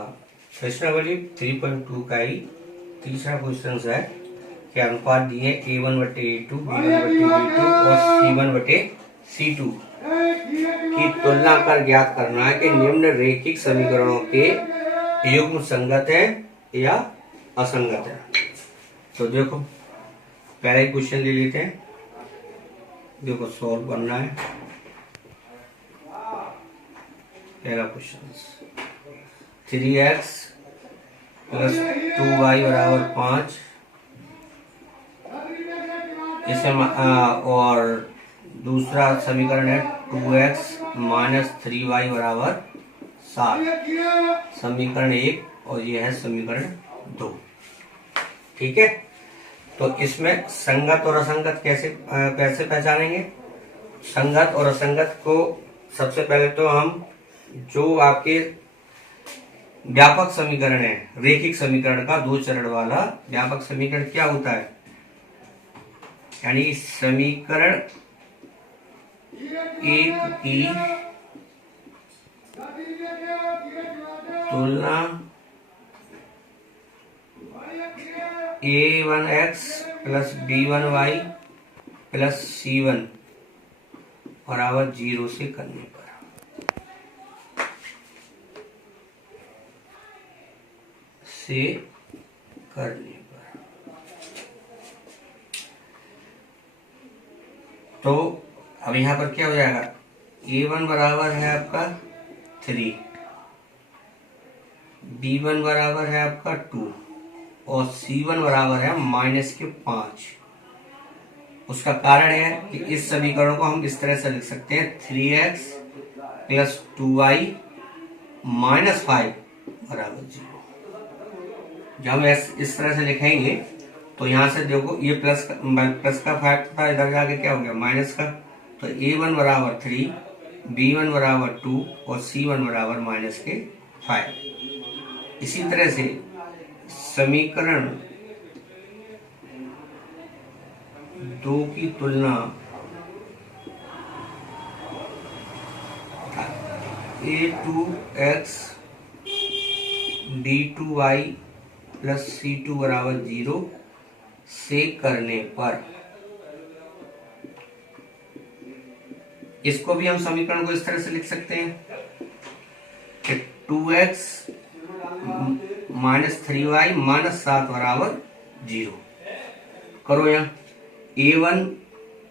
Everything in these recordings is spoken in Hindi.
तो इसमें बोलिए 3.2 का ही तीसरा क्वेश्चन है कि अनुपात दिए A1/A2, B1/B2 और C1/C2 की तुलना कर ज्ञात करना है कि निम्न रैखिक समीकरणों के युग्म संगत है या असंगत है। तो देखो पहले क्वेश्चन ले लेते हैं, देखो सॉल्व करना है। पहला क्वेश्चन 3x + 2y = 5 इसे और दूसरा समीकरण है 2x - 3y = 7। समीकरण 1 और ये है समीकरण 2। ठीक है, तो इसमें संगत और असंगत कैसे पहचानेंगे। संगत और असंगत को सबसे पहले तो हम जो आपके व्यापक समीकरण है, रैखिक समीकरण का 2 चरण वाला व्यापक समीकरण क्या होता है, यानी समीकरण एक की तुलना A1x + B1y + C1 = 0 से करने पर तो अब यहां पर क्या हो जाएगा, A1 बराबर है आपका 3, B1 बराबर है आपका 2 और C1 बराबर है -5। उसका कारण है कि इस समीकरण को हम इस तरह से लिख सकते हैं 3x + 2y - 5 = 0। जब हम इस तरह से लिखेंगे तो यहां से देखो ये प्लस का फैक्ट था, इधर जाके क्या हो गया माइनस का। तो A1 = 3, B1 = 2 और C1 = -5। इसी तरह से समीकरण 2 की तुलना A2x D2y + C2 = 0 से करने पर, इसको भी हम समीकरण को इस तरह से लिख सकते हैं कि 2x - 3y - 7 = 0। करो यहाँ A1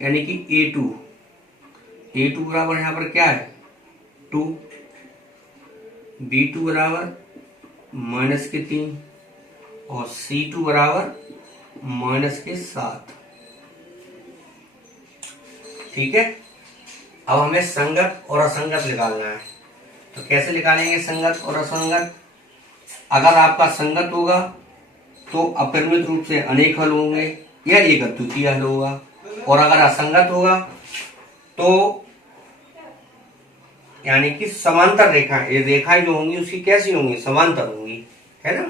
यानी कि A2 बराबर यहाँ पर क्या है 2, B2 बराबर -3 और C2 बराबर -7। ठीक है, अब हमें संगत और असंगत निकालना है। तो कैसे निकालेंगे संगत और असंगत। अगर आपका संगत होगा तो अपरिमित रूप से अनेक हल होंगे या एक अद्वितीय हल होगा, और अगर असंगत होगा तो यानी कि समांतर रेखाएं जो होंगी उसकी कैसी होंगी, समांतर होंगी, है ना।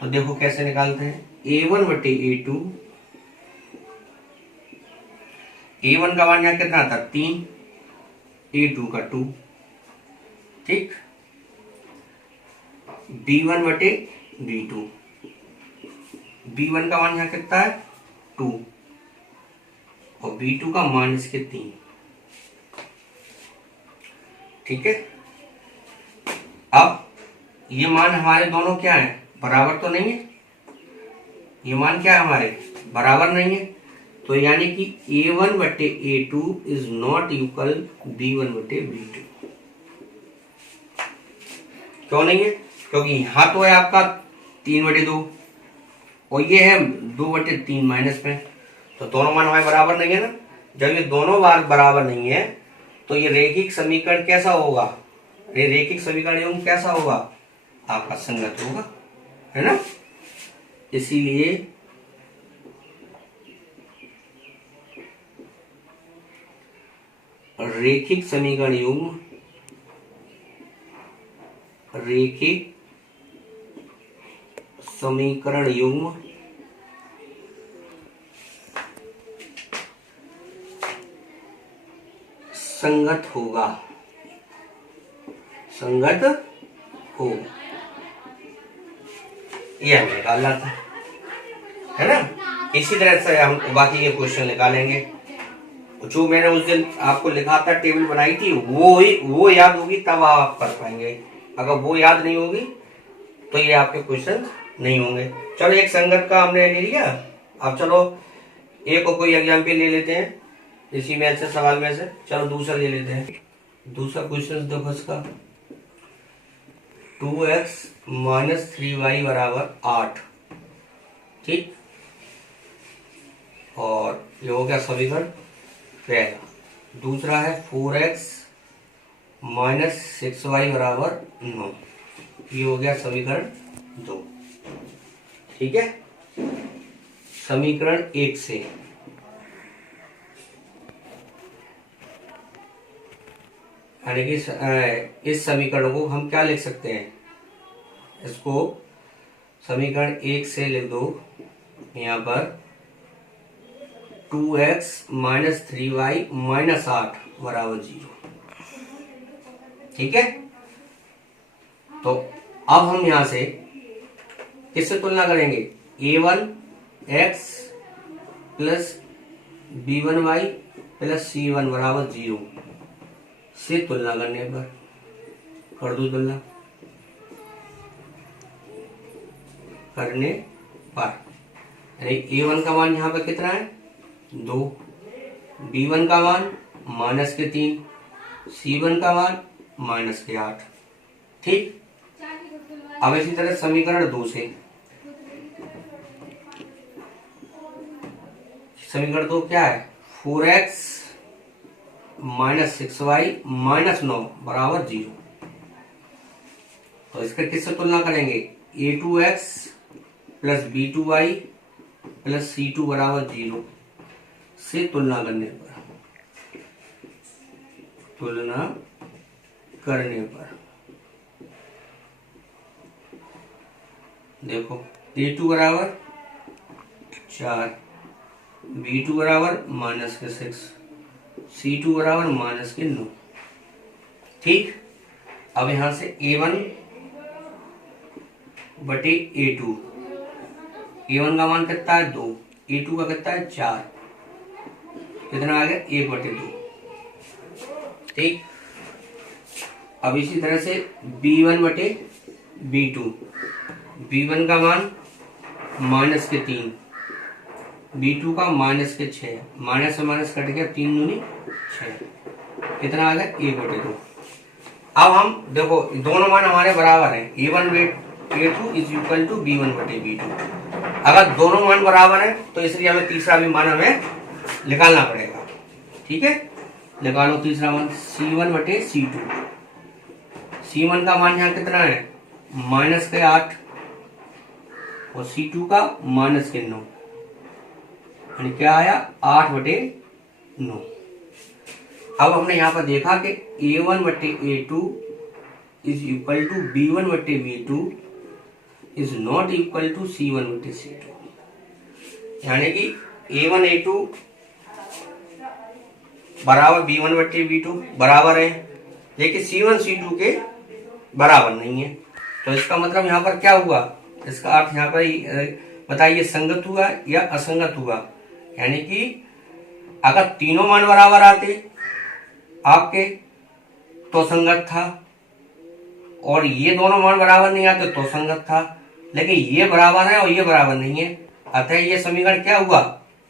तो देखो कैसे निकालते हैं। A1/A2, A1 का मान यहाँ कितना था 3, A2 का 2, ठीक। B1/B2, B1 का मान यहाँ कितना है 2 और B2 का -3। ठीक है, अब ये मान हमारे दोनों क्या है, बराबर तो नहीं है। ये मान क्या है हमारे बराबर नहीं है, तो यानी कि A1/A2 is not equal B1/B2। क्यों नहीं है, क्योंकि यहां तो है आपका 3/2 और ये है 2/3 माइनस में, तो दोनों मान हमारे बराबर नहीं है ना। जब ये दोनों बार बराबर नहीं है तो ये रैखिक समीकरण कैसा होगा, ये रैखिक समीकरण एवं कैसा होगा, आपका संगत होगा, है ना। इसीलिए रैखिक समीकरण युग्म संगत होगा। ये हमें निकालना था, है ना। इसी तरह से हम बाकी के क्वेश्चन निकालेंगे। जो मैंने उस दिन आपको लिखा था, टेबल बनाई थी, वो याद होगी तब आप कर पाएंगे। अगर वो याद नहीं होगी तो ये आपके क्वेश्चन नहीं होंगे। चलो एक संगत का हमने ले लिया। अब चलो एक और कोई एग्जाम्पल ले लेते हैं इसी में से सवाल में से। चलो दूसरा ले लेते हैं। दूसरा क्वेश्चन देखो इसका, 2x - 3y बराबर 8। ठीक, और ये हो गया समीकरण पहला। दूसरा है 4x - 6y बराबर 9। ये हो गया समीकरण 2। ठीक है, समीकरण 1 से यानी कि इस समीकरण को हम क्या लिख सकते हैं, इसको समीकरण 1 से लिख दो यहाँ पर 2x - 3y - 8 बराबर 0। ठीक है, तो अब हम यहां से किससे तुलना करेंगे, a1x plus b1y plus c1 बराबर 0 से तुलना करने पर कर दो तुलना करने पर, यानी a1 का मान यहाँ पे कितना है 2, b1 का मान -3, c1 का मान -8। ठीक, अब इसी तरह समीकरण 2 से, समीकरण 2 क्या है, 4x - 6y - 9 बराबर 0। तो इसका किससे तुलना करेंगे, a2x plus b2y plus c2 बराबर 0 से तुलना करने पर, तुलना करने पर देखो a2 बराबर 4, b2 बराबर -6, c2 बराबर -9। ठीक, अब यहां से a1 बटे a2, a1 का मान कितना है 2, a2 का कितना है 4, कितना आ गया 1 बटे 2। ठीक, अब इसी तरह से b1 बटे b2, b1 का मान -3, b2 का -6, माइनस से माइनस कट गया, 3 दूनी 6, कितना आ गया 1 बटे 2। अब हम देखो दोनों मान हमारे बराबर हैं, a1 a2 is equal to b1 बटे b2। अगर दोनों मान बराबर है तो इसलिए हमें तीसरा भी मान हमें निकालना पड़ेगा। ठीक है, निकालो तीसरा मान, c1 बटे c2। c1 का मान यहाँ कितना है -8 और c2 का -9, यानी क्या आया 8 बटे 9। अब हमने यहाँ पर देखा कि a1 बटे a2 is equal to b1 बटे b2 is not equal to c1 बटे c2, यानी कि a1 a2 बराबर b1 बटे b2 बराबर है, लेकिन c1 c2 के बराबर नहीं है। तो इसका मतलब यहाँ पर क्या हुआ, इसका अर्थ यहाँ पर बताइए संगत हुआ या असंगत हुआ। यानी कि अगर तीनों मान बराबर आते आपके तो संगत था, और ये दोनों मान बराबर नहीं आते तो संगत था, लेकिन ये बराबर है और ये बराबर नहीं है, अतः ये समीकरण क्या हुआ,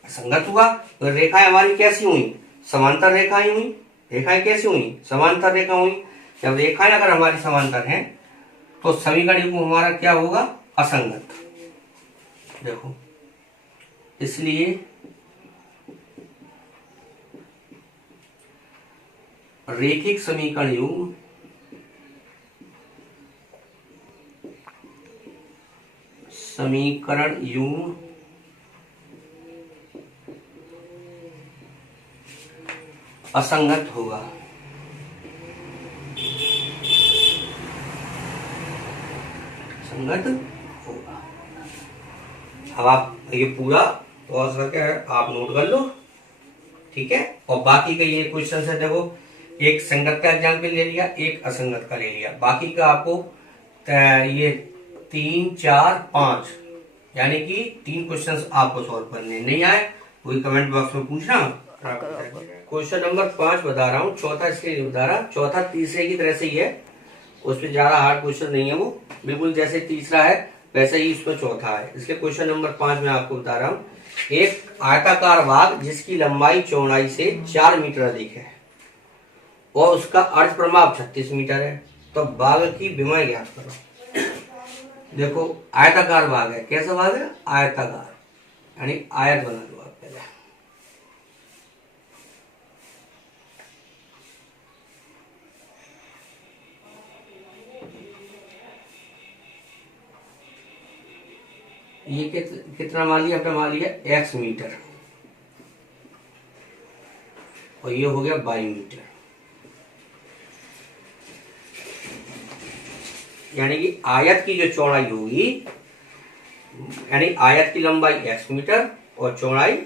असंगत हुआ। तो रेखाएं हमारी कैसी हुई, समांतर रेखाएं हुई। रेखाएं कैसी हुई, समांतर रेखा हुई। जब रेखाएं अगर हमारी समांतर हैं तो समीकरण हमारा क्या होगा, असंगत। देखो इसलिए रेखिक समीकरण युग्म असंगत होगा। संगत होगा। अब आप ये पूरा पॉज करके आप नोट कर लो, ठीक है। और बाकी के ये क्वेश्चन है, देखो एक संगत का एग्जाम्पल ले लिया, एक असंगत का ले लिया, बाकी का आपको ये 3, 4, 5, यानी कि 3 क्वेश्चंस आपको सॉल्व करने नहीं आए, वही कमेंट बॉक्स में पूछना। क्वेश्चन नंबर 5 बता रहा हूँ, चौथा इसके लिए बता रहा, चौथा तीसरे की तरह से ही है, उसमें ज्यादा हार्ड क्वेश्चन नहीं है, वो बिल्कुल जैसे तीसरा है वैसे ही उसमें चौथा है। इसके क्वेश्चन नंबर 5 में आपको बता रहा हूँ, एक आयताकार भाग जिसकी लंबाई चौड़ाई से 4 मीटर अधिक है और उसका अर्ध प्रमाप 36 मीटर है, तो भाग की विमाएं ज्ञात करो। देखो आयताकार भाग है, कैसा भाग है? आयताकार, यानी आयत बना लो आप पहले। ये कितना मान लिया आपने? मान लिया x मीटर, और ये हो गया y मीटर, यानी कि आयत की जो चौड़ाई होगी, यानी आयत की लंबाई x मीटर और चौड़ाई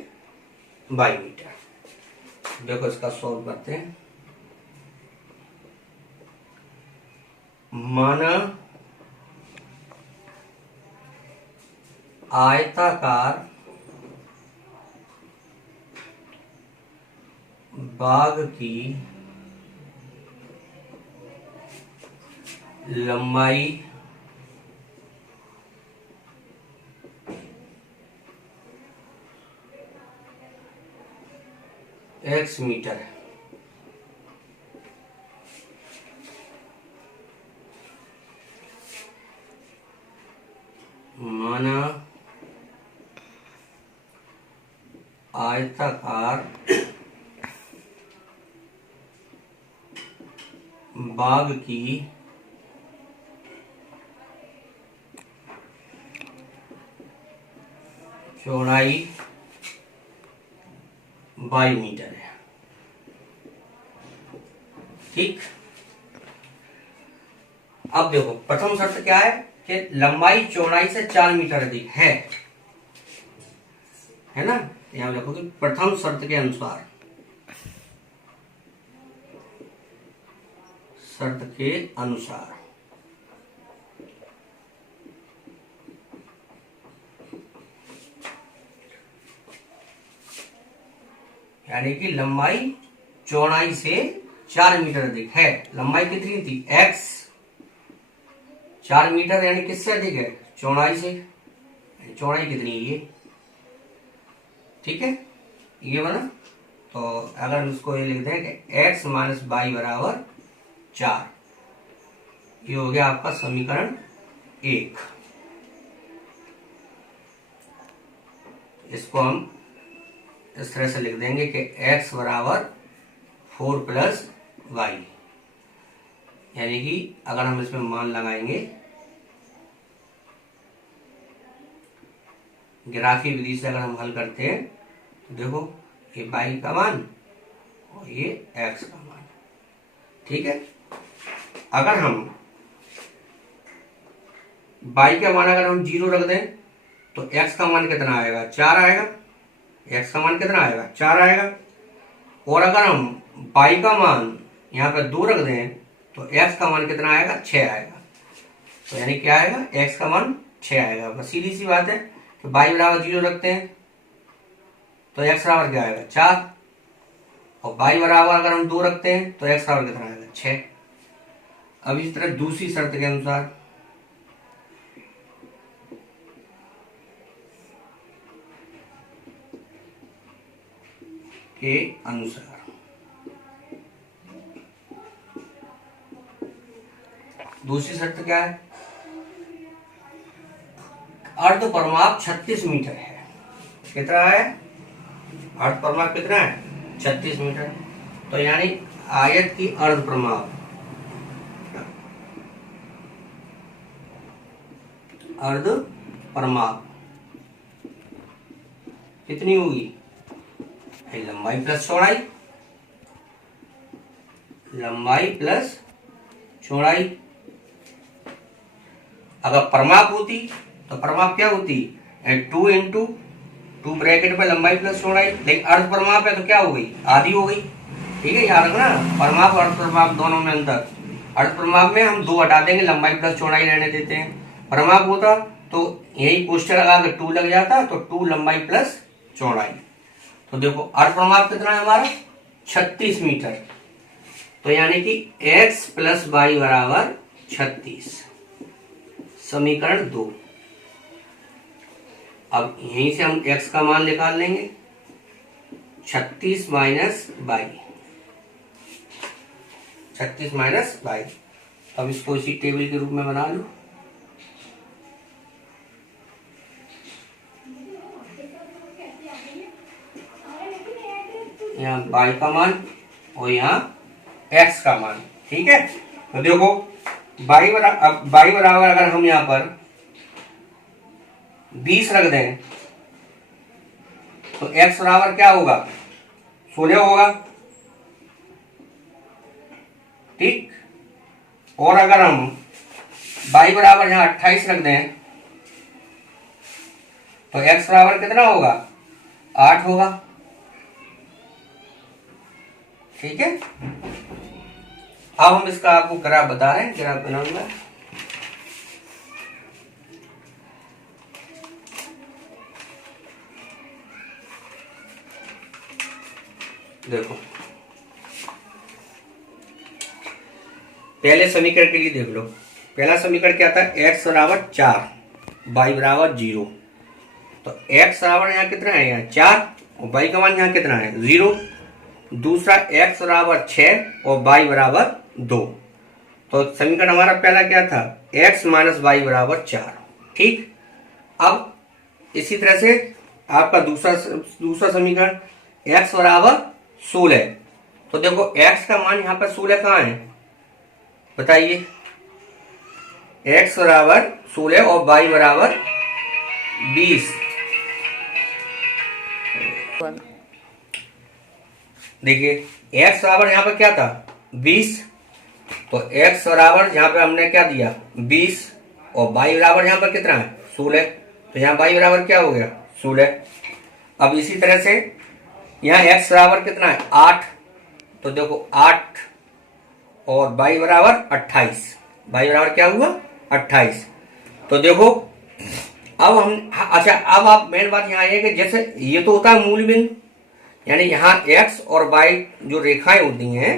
y मीटर। देखो इसका सॉल्व करते हैं। माना आयताकार भाग की लंबाई x मीटर है, माना आयताकार भाग की चौड़ाई 22 मीटर है। ठीक, अब देखो प्रथम शर्त क्या है कि लंबाई चौड़ाई से 4 मीटर अधिक है ना? यहां देखो कि प्रथम शर्त के अनुसार, शर्त के अनुसार यानी कि लंबाई चौड़ाई से 4 मीटर अधिक है। लंबाई कितनी थी? x, 4 मीटर यानी किससे अधिक है? चौड़ाई से। चौड़ाई कितनी है? ये, ठीक है, ये बना। तो अगर हम इसको ये लिख दें कि x माइनस वाई बराबर 4, ये हो गया आपका समीकरण 1। इसको हम इस तरह से लिख देंगे कि x बराबर 4 प्लस वाई, यानी कि अगर हम इसमें मान लगाएंगे ग्राफी विधि से, अगर हम हल करते हैं तो देखो ये y का मान और ये x का मान, ठीक है। अगर हम y का मान अगर हम 0 रख दें तो x का मान कितना आएगा? 4 आएगा। x का मान कितना आएगा? 4 आएगा। और अगर हम y का मान यहाँ पर 2 रख दें तो x का मान कितना आएगा? 6 आएगा। तो यानी क्या आएगा? x का मान 6 आएगा। बस सीधी सी बात है कि y बराबर 0 रखते हैं तो x बराबर क्या आएगा? 4, और y बराबर अगर हम 2 रखते हैं तो x बराबर कितना आएगा? 6। अब इस तरह दूसरी शर्त के अनुसार दूसरी शर्त क्या है? अर्ध परिमाप 36 मीटर है। कितना है? अर्ध परिमाप कितना है? 36 मीटर। तो यानी आयत की अर्ध परिमाप, अर्ध परिमाप कितनी होगी? लंबाई प्लस चौड़ाई, लंबाई प्लस चौड़ाई। अगर परिमाप होती तो परिमाप क्या होती? 2 इंटू 2 ब्रैकेट में लंबाई प्लस चौड़ाई, लेकिन अर्ध परिमाप है तो क्या हो गई? आधी हो गई। ठीक है, याद रखना परिमाप और अर्ध परिमाप दोनों में अंतर। अर्ध परिमाप में हम 2 हटा देंगे, लंबाई प्लस चौड़ाई रहने देते हैं। परिमाप होता तो यही पोस्टर लगा के 2 लग जाता, तो 2 लंबाई प्लस चौड़ाई। तो देखो अर्धपरिमाप कितना है हमारा 36 मीटर। तो यानी कि x प्लस वाई बराबर 36, समीकरण 2। अब यहीं से हम x का मान निकाल लेंगे, 36 माइनस बाई, 36 माइनस बाई। अब इसको इसी टेबल के रूप में बना लो। यहाँ बाई का मान और यहाँ x का मान, ठीक है। तो देखो बाई बराबर अगर हम यहाँ पर 20 रख दें तो x बराबर क्या होगा 16 होगा, ठीक। और अगर हम बाई बराबर यहाँ 28 रख दें तो x बराबर कितना होगा 8 होगा, ठीक है। अब हम इसका आपको ग्राफ बता रहे हैं, ग्राफ बनाऊंगा। देखो पहले समीकरण के लिए देख लो। पहला समीकरण क्या था, x बराबर 4 y बराबर 0। तो x बराबर यहाँ कितना है, यहाँ 4 और y का मान यहाँ कितना है 0। दूसरा x बराबर 6 और y बराबर 2। तो समीकरण हमारा पहला क्या था, x माइनस वाई बराबर 4, ठीक। अब इसी तरह से आपका दूसरा समीकरण x बराबर 16। तो देखो x का मान यहाँ पर 16 कहाँ है बताइए, x बराबर 16 और y बराबर 20। देखिए x बराबर यहाँ पर क्या था 20, तो x बराबर यहाँ पे हमने क्या दिया 20 और y बराबर यहाँ पर कितना है 16, तो यहाँ y बराबर क्या हो गया 16। अब इसी तरह से यहाँ x बराबर कितना है 8, तो देखो 8 और y बराबर 28, y बराबर क्या हुआ 28। तो देखो अब हम अच्छा, अब आप मेन बात यहाँ है कि जैसे ये तो होता है मूल बिंदु, यानी यहाँ x और y जो रेखाएं होती हैं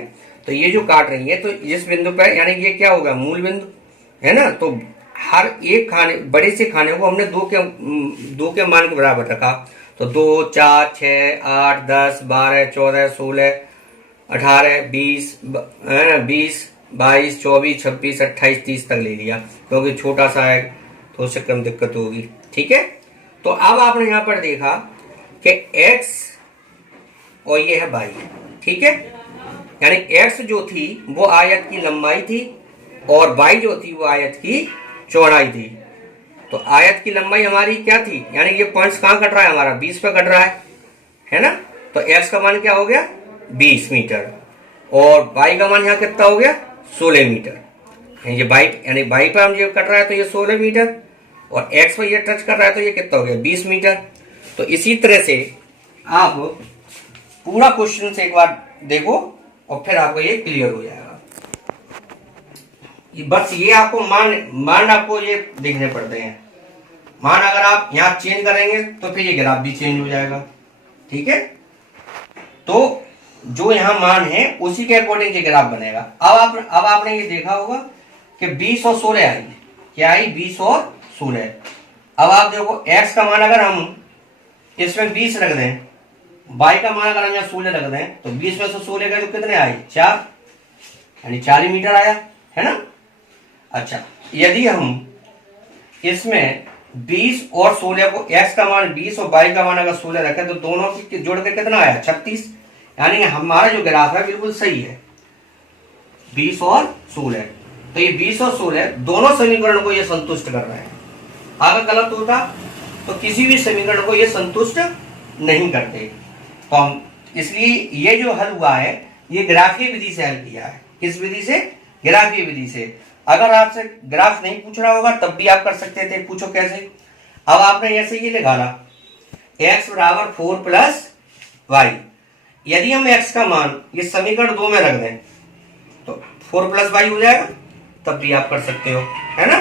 तो ये जो काट रही है तो इस बिंदु पर यानी ये क्या होगा मूल बिंदु है ना। तो हर एक खाने बड़े से खाने को हमने दो के मान के बराबर रखा, तो 2 4 6 8 10 12 14 16 18 20 20 22 24 26 28 30 तक ले लिया, क्योंकि छोटा सा है तो उससे कम दिक्कत होगी, ठीक है। तो अब आपने यहाँ पर देखा कि x और ये है y, ठीक है। यानी x जो थी वो आयत की लंबाई थी और y जो थी वो आयत की चौड़ाई थी। तो आयत की लंबाई हमारी क्या थी, यानी ये पॉइंट्स कहाँ कट रहा है हमारा 20 पे कट रहा है ना। तो x का मान क्या हो गया 20 मीटर और y का मान यहाँ कितना हो गया 16 मीटर। ये y यानी y पे हम ये कट रहा है तो ये 16 मीटर और x पर ये टच कर रहा है तो ये कितना हो गया 20 मीटर। तो इसी तरह से आप पूरा क्वेश्चन से एक बार देखो और फिर आपको ये क्लियर हो जाएगा। बस ये आपको मान आपको ये देखने पड़ते हैं। मान अगर आप यहाँ चेंज करेंगे तो फिर ये ग्राफ भी चेंज हो जाएगा, ठीक है। तो जो यहाँ मान है उसी के अकॉर्डिंग ये ग्राफ बनेगा। अब आपने ये देखा होगा कि 20 और 16 आई, क्या आई 20 और 16। अब आप देखो x का मान अगर हम इसमें 20 रख दें, y का मान अगर हम यहाँ 16 रख दें तो 20 में से 16 गए तो कितने आए 4, यानी 40 मीटर आया है ना। अच्छा, यदि हम इसमें 20 और 16 को x का मान 20 और y का मान अगर 16 रखें तो दोनों की जोड़ के कितना आया 36, यानी हमारा जो ग्राफ है बिल्कुल सही है 20 और 16। तो ये 20 और 16 दोनों समीकरण को ये संतुष्ट कर रहे हैं। अगर गलत होता तो किसी भी समीकरण को ये संतुष्ट नहीं करते। तो हम इसलिए ये जो हल हुआ है ये ग्राफीय विधि से हल किया है। किस विधि से, ग्राफीय विधि से। अगर आपसे ग्राफ नहीं पूछ रहा होगा तब भी आप कर सकते थे, पूछो कैसे। अब आपने ऐसे ये निकाला x बराबर 4 प्लस वाई, यदि हम x का मान ये समीकरण 2 में रख दें तो 4 प्लस वाई हो जाएगा, तब भी आप कर सकते हो, है ना।